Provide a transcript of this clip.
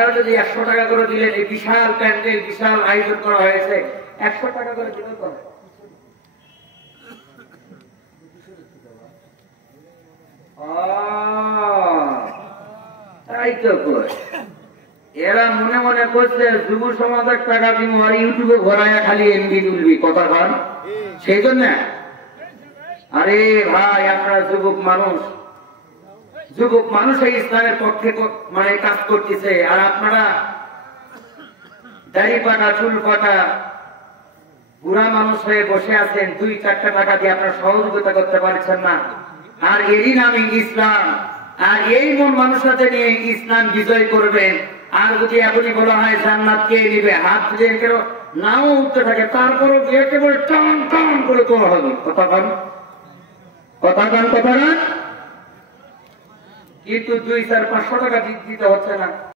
আপনারা যদি 100 টাকা করে দিলেন, এই বিশাল প্যান্ডেল, বিশাল আয়োজন করা হয়েছে, 100 টাকা করে দিলেন তো তাই তো কই। এরা মনে মনে করছে যুব সমাজের টাকা দিব আর ইউটিউবে ঘোরাইয়া খালি এমবি তুলবি, কথা কন। সেই জন্য আরে ভাই, আমরা যুবক মানুষ এই ইসলামের পক্ষে মানে কাজ করতেছে, আর আপনারা দাড়ি পাকা, চুল পাকা, বুড়া মানুষ হয়ে বসে আছেন, 2-4 টাকা দিয়ে আপনারা সহযোগিতা করতে পারছেন না। আর এরই নামে ইসলাম, আর এই মন মানুষকে নিয়ে ইসলাম বিজয় করবেন। আর যদি এখনই বলা হয় জান্নাত কে নিবে, হাত যদি নাও উঠতে থাকে, তারপরও একেবারে টান টান করে তোলা হবে, কথা কন। কিন্তু 200-500 টাকা দিতে হচ্ছে না।